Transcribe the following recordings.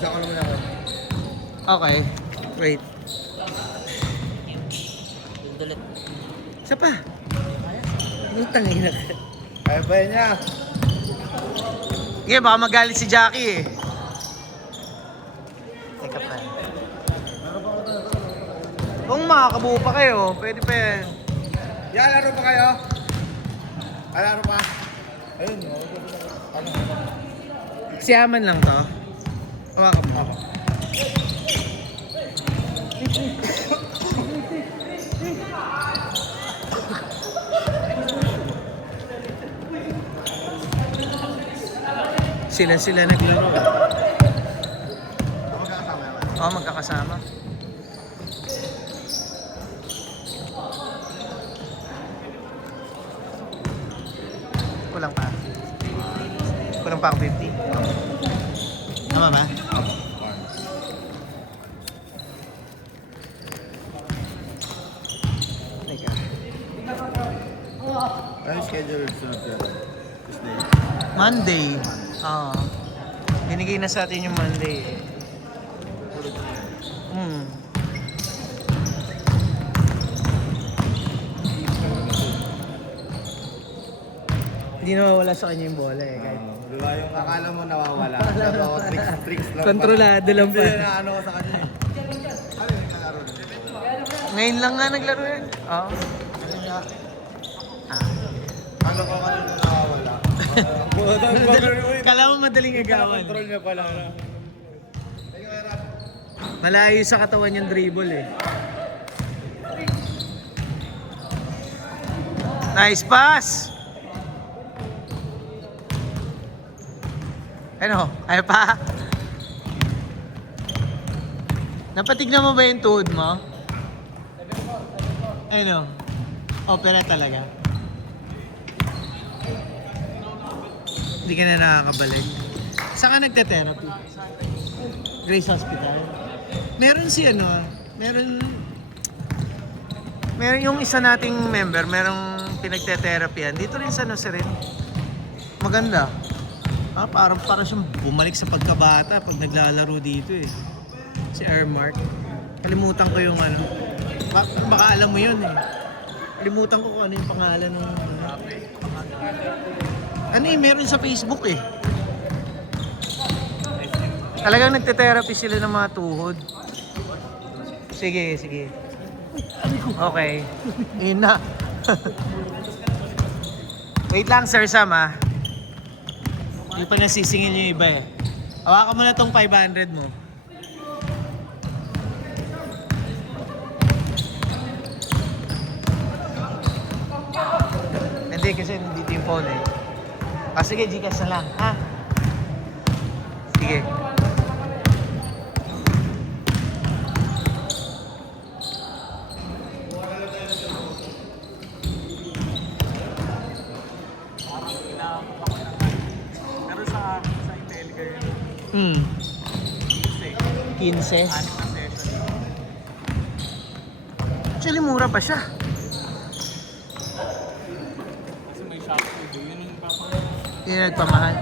Saka naman ako. Okay. Wait. Dulit. Isa pa. Utang ina. Kaya ba niya? Sige, baka magalit si Jackie eh. Teka pa. Kung makakabuo pa kayo, pwede pa yan. Yan, laro pa kayo? Laro pa? Ayun, no? Siyaman lang to. Hawakan mo. Sila naglaro. Magkakasama yan. Oo, magkakasama. Kulang pa. Kulang pa ako 50. Tama ba? Teka. Ano schedule sunod ka? Tuesday? Monday. Oo. Binigay na sa atin yung Monday. Hmm. Hindi nawawala sa kanya yung bola eh. Kahit Diba yung akala mo nawawala? Diba tricks lang. kontrolado lang Hindi pa. na ano ko sa kanya eh. Ano yung nalaro na? Ngayon lang nga naglaro yan. Oo. Ano nga? Ah. Ano ko kanina nawawala? Kala mo madaling agawan. Control niya pala na. Malayo sa katawan yung dribble eh. Nice pass! Ano? Ayaw pa? Napatignan mo ba yung tuhod mo? Ano? Opera talaga. Hindi ka na nakakabalik. Saan ka nagte-therapy? Grace Hospital? Meron si ano, meron yung isa nating member, merong pinagte-therapyan. Dito rin sa Jose rin. Maganda. Parang siyang bumalik sa pagkabata pag naglalaro dito eh. Si Ermark. Kalimutan ko yung ano. Baka alam mo yun eh. Kalimutan ko kung ano yung pangalan ng ano eh, meron sa Facebook eh. Talagang nagte-therapy sila ng mga tuhod. Sige. Okay. Yun na. Wait lang, Sir Sam ah. Hindi pa nasisingin yung iba eh. Hawakan mo na tong 500 mo. Hindi kasi nandito yung phone eh. Sige, Gcash na lang, ha? Sige. Pero sa email kayo, 15. Actually, mura pa siya. kasi may Shopee, yun yung Hindi na nagpamahal.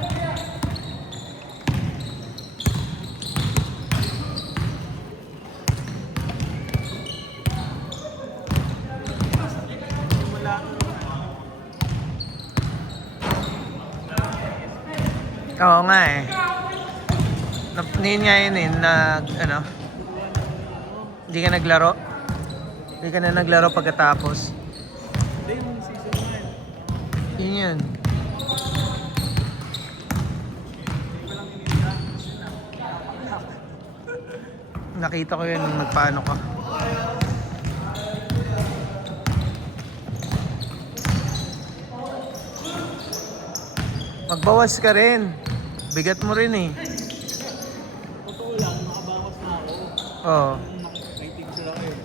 Oo nga eh. Ngayon nga yun eh, ano, hindi ka naglaro. Hindi ka na naglaro pagkatapos. Hindi, yung season 1. Yun yun. Nakita ko yun nung nagpaano ka. Magbawas ka rin. Bigat mo rin eh. Totoo lang, nakabawas na ako. Oo. May tig sila kayo.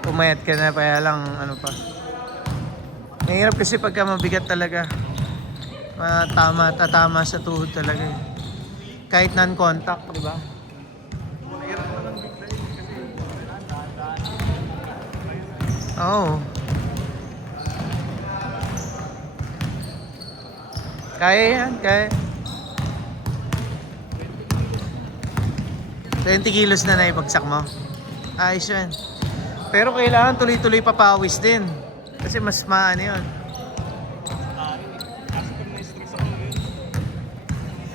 Pumayat ka na, kaya lang ano pa. Mahirap kasi pagka mabigat talaga. Tatama sa tuhod talaga eh. Kahit non-contact, di ba? Mahirap naman bigla yun kasi dahan-dahan. Oo. Kaya yan, kaya. 20 kilos na naibagsak mo. Ayos yan. Pero kailangan tuloy-tuloy papawis din. Kasi mas maano yun.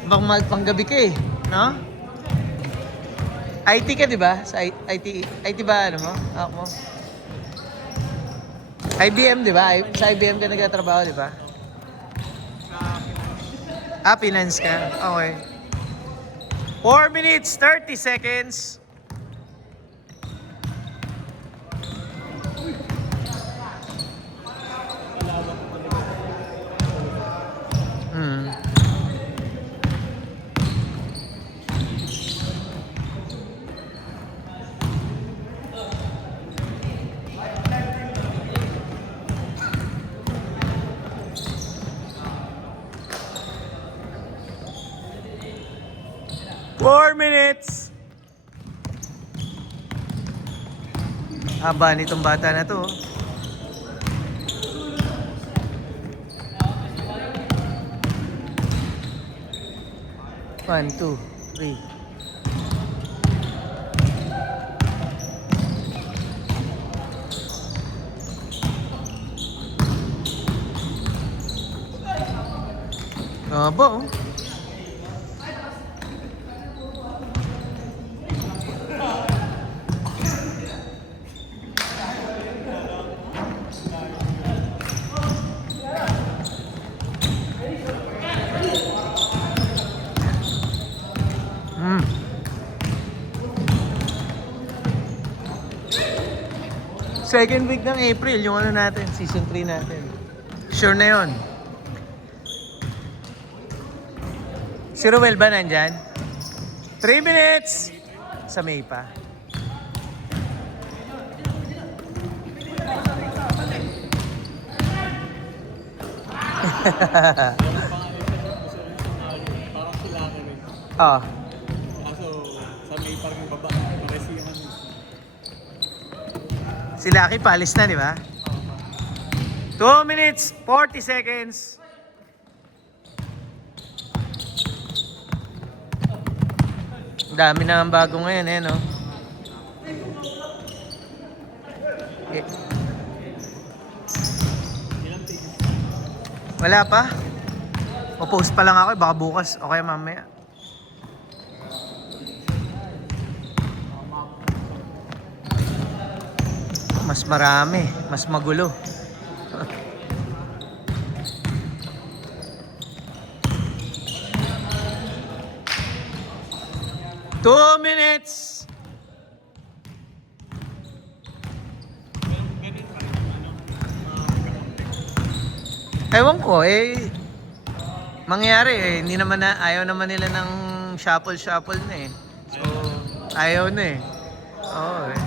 Bang panggabi ka eh. No? IT ka, di ba? Sa IT ba ano mo? Ako. IBM, di ba? Sa IBM ka nagtatrabaho, di ba? Finance ka. Okay. 4 minutes, 30 seconds. Hmm. Four minutes. Haba nitong bata na to. One, two, three. Haba oh. Second week ng April, yung ano natin, season 3 natin. Sure na yun. Si Ruel ba nandyan? 3 minutes! Sa May pa. Ah. Kaso sa May parang yung baba, paresihan. Si Lucky palis na, di ba? 2 minutes, 40 seconds. Dami na ang bago ngayon, eh, no? Eh. Wala pa? O-post pa lang ako, baka bukas. O kaya mamaya. Mas marami, mas magulo. Two minutes. Ewan ko mangyari hindi naman na, ayaw naman nila ng shuffle na eh. So, ayaw na eh. Oo eh.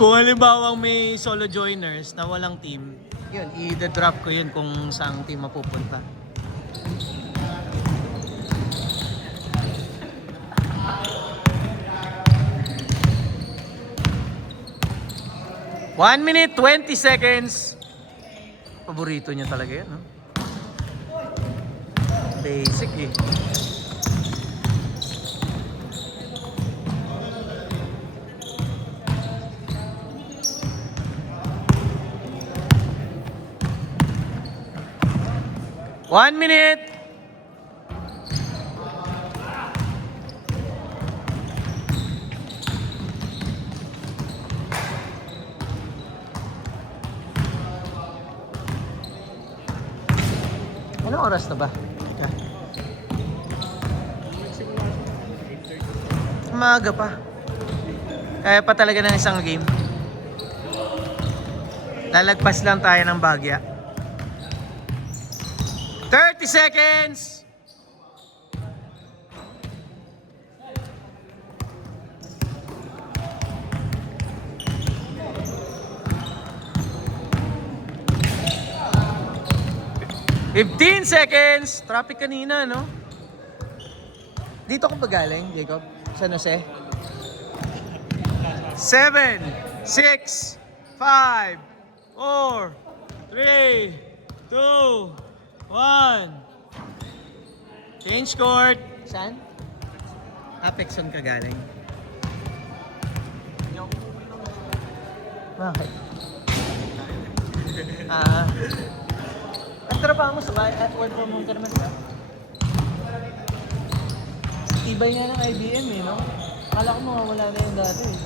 Kung halimbawa may solo joiners na walang team, yun, i-drop ko yun kung saan team mapupunta. One minute, 20 seconds. Paborito niya talaga yan, no? Basic eh. One minute. Anong oras na ba? Maaga pa. Kaya pa talaga ng isang game. Lalagpas lang tayo ng Bagya. 30 seconds! $15 seconds! Traffic kanina, no? Dito ko ba galing, Jacob? San Jose? 7, 6, 5, 4, 3, 2, 1. Change court! Saan? Apexon ka galing. Bakit? Ang trabaho mo sa bahay at work from home ka naman ba? Tibay nga ng IBM eh, no? Akala ko mawawala na yung dati eh.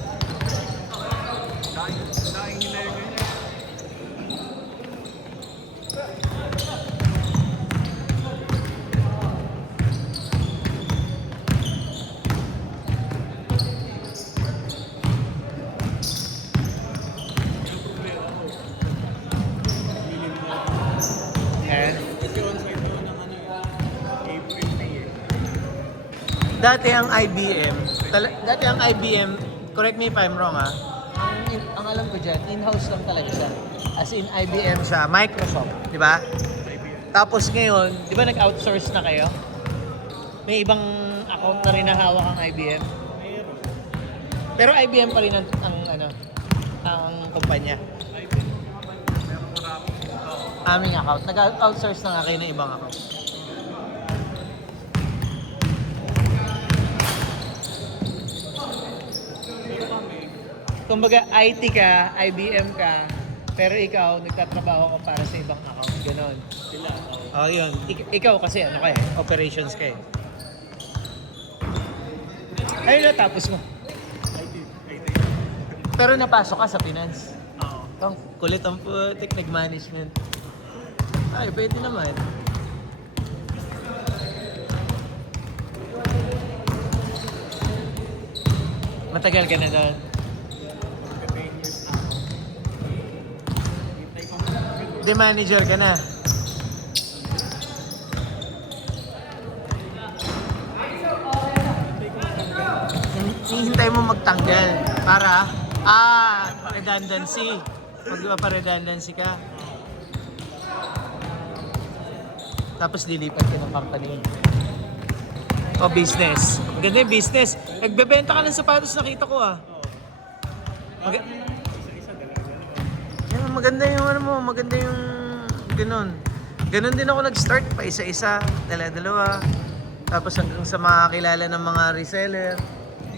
Daing hinayin ngayon. Kasi on-site naman ng ano April, May eh. Dati ang IBM, correct me if I'm wrong ang alam ko dyan, in-house lang talaga siya. As in IBM siya, Microsoft, di ba? Tapos ngayon, di ba nag-outsource na kayo? May ibang account na rin na hawak ang IBM. Mayroon. Pero IBM pa rin ang kumpanya. Meron ko na ako. Aming account. Nag-outsource na nga kayo ng ibang account. Pero kami, Kumbaga, IT ka, IBM ka, pero ikaw, nagtatrabaho ka para sa ibang account. Ganon. sila. Oh, yun. Ikaw kasi, ano ka eh, operations ka eh. Ayun na, tapos mo. IT. Pero napasok ka sa finance. Oo. Ang kulit ang putik, nag-management. Ay, pwede naman. Matagal ka na doon. Magka 10 years na ako. Hintay ko muna. De manager ka na. Hihintay mo magtanggal para redundancy. Magpa-redundancy ka. Tapos lilipat ka ng company. O business. Maganda yung business. Nagbebenta ka ng sapatos, nakita ko Mag- Isa-isa dalawa. Yan, maganda yung ano mo, maganda yung ganun. Ganun din ako nag-start pa isa-isa, dala-dalawa. Tapos hanggang sa makakilala ng mga reseller.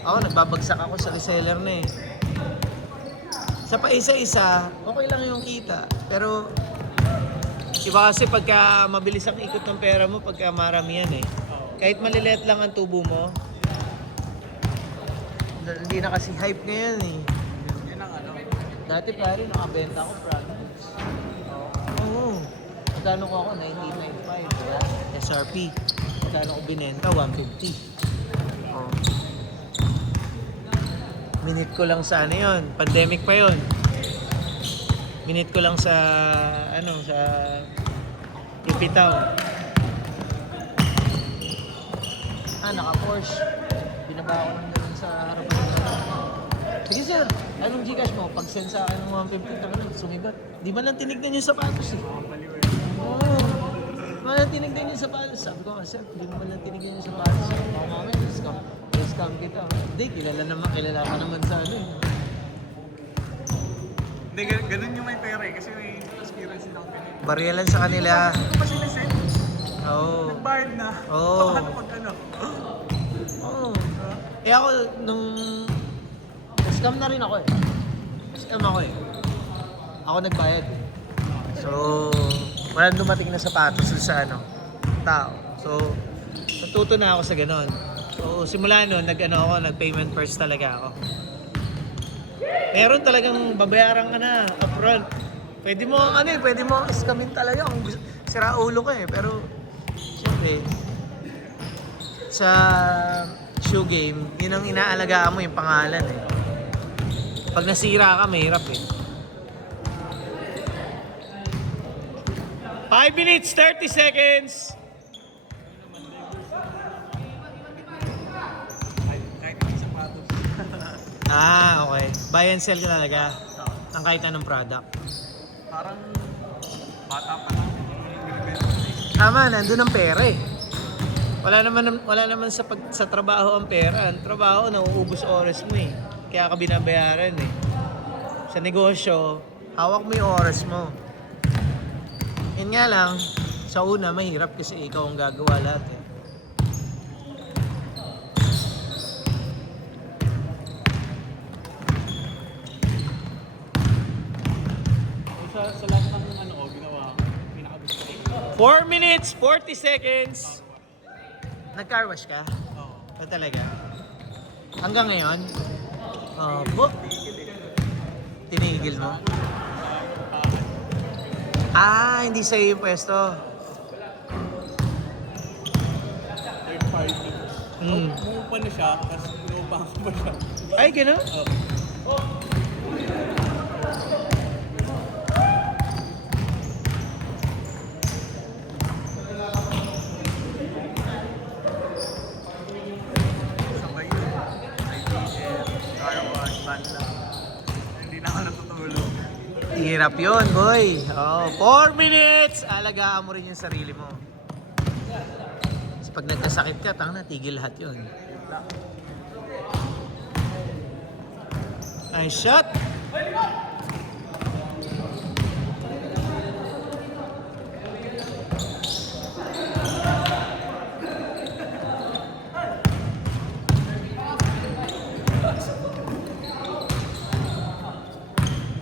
Ako, nagbabagsak ako sa reseller na eh. Sa pa isa-isa, okay lang yung kita. Pero, iba kasi pagka mabilis ang ikot ng pera mo, pagka maramihan eh. Kahit maliliit lang ang tubo mo, hindi na kasi hype ngayon eh. Yan ang ano. Dati pare, nakabenta ako products. Oo. Magkano ko ako? 1995, diba? SRP. Magkano ko binenta? 150. Oo. Minute ko lang sa ano yun. Pandemic pa yun. Minute ko lang sa, sa Ipitaw. Naka-Porsche. Binaba ako ng ganun sa harapan. Sige sir, anong Gcash mo? Pag-send sa akin ng 150 ka na, sumibat. Di ba lang tinignan yung sapatos eh? Oo. Di ba lang tinignan yung sapatos? Sabi ko, sir, di ba lang tinignan yung sapatos? Baka mamaya, scam kita. Hindi, kilala ka naman sa ano eh. Hindi, ganun yung may pera eh. Kasi may experience din ako pinag. Barya lang sa kanila. Ito pa sila send. Oo. Nagbayad na. Oo. Paano pag ano? Oo. Eh ako, nung... Scam na rin ako eh. Scam ako eh. Ako nagbayad eh. So, walang dumating na sapatos sa tao. So, natuto na ako sa ganon. So, simula nun, nag-payment first talaga ako. Meron talagang babayaran ka na upfront. Pwede mo, pwede mo scamin talaga kung sira ulo ka eh. Pero, siyempre, sa shoe game, yun ang inaalagaan mo yung pangalan eh. Pag nasira ka, mahirap eh. 5 minutes, 30 seconds! Kahit may sapatos. Okay. Buy and sell ka talaga. Ang kahit anong product. Parang bata pa lang. Tama, nandun ang pera eh. Wala naman sa trabaho ang pera. Ang trabaho, nauubos oras mo eh. Kaya ka binabayaran eh. Sa negosyo, hawak mo yung oras mo. Yun nga lang, sa una, mahirap kasi ikaw ang gagawa lahat eh. sa lahat ng ano ko, ginawa ko, pinakagusto ko. 4 minutes, 40 seconds. Nag-car wash ka? Oo. Ba talaga? Hanggang ngayon? Opo. Tinigil mo? Ah, hindi sa'yo yung pwesto. 5 minutes. Umuupa na siya, tapos inuupa ko pa siya. Ay, gano'n? Sabay yun. Car wash, banda. Hindi na ako natutulog. Hirap yun, boy. 4 minutes! Alagaan mo rin yung sarili mo. Kasi pag nagkasakit ka, tang na, tigil lahat yun. Nice shot!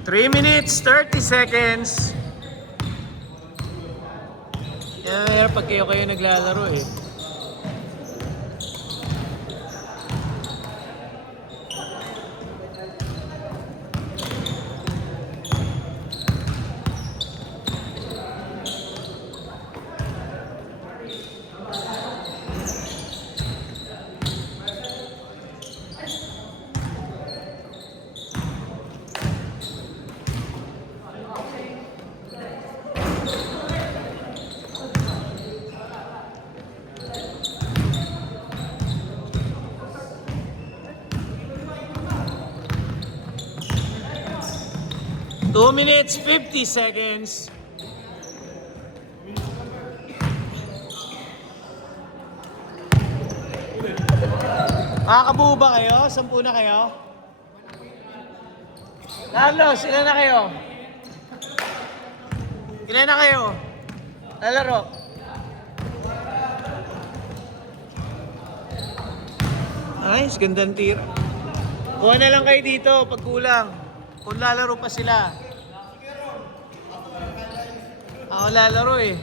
Three minutes, 30 seconds. Yan, pag kayo naglalaro eh. Two minutes, 50 seconds. Makakabuo ba kayo? 10 na kayo? Carlos, ilan na kayo? Ilan na kayo? Lalaro. Nice, gandang tira. Kuha na lang kayo dito pag kulang. Kung lalaro pa sila. Ako lalaro eh.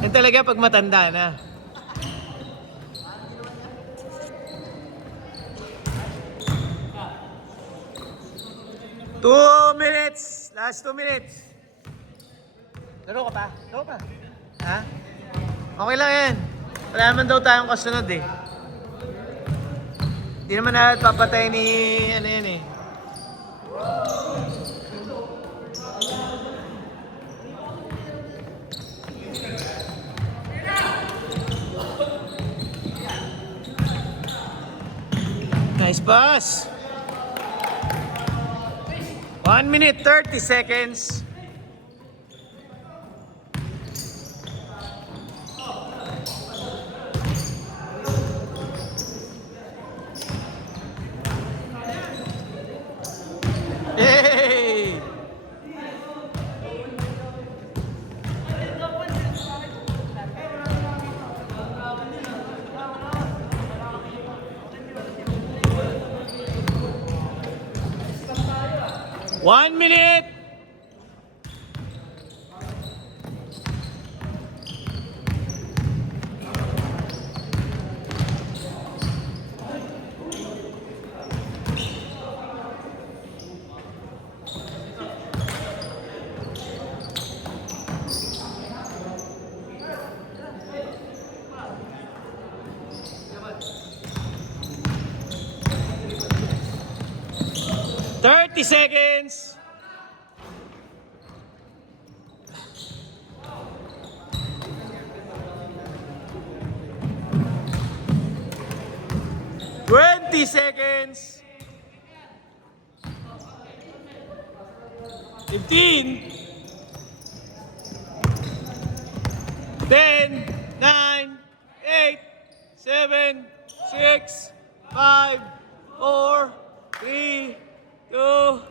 Yan talaga pag matanda na. Two minutes! Last 2 minutes. Laro ka pa? Laro pa? Ha? Okay lang yan. Wala naman daw tayong kasunod eh. Hindi naman natin papatay ni ano yan eh. Nice pass. 1 minute 30 seconds. Hey! One minute! Thirty seconds. Twenty seconds. 15. 10, 9, 8, 7, 6, 5, 4, 3, 2,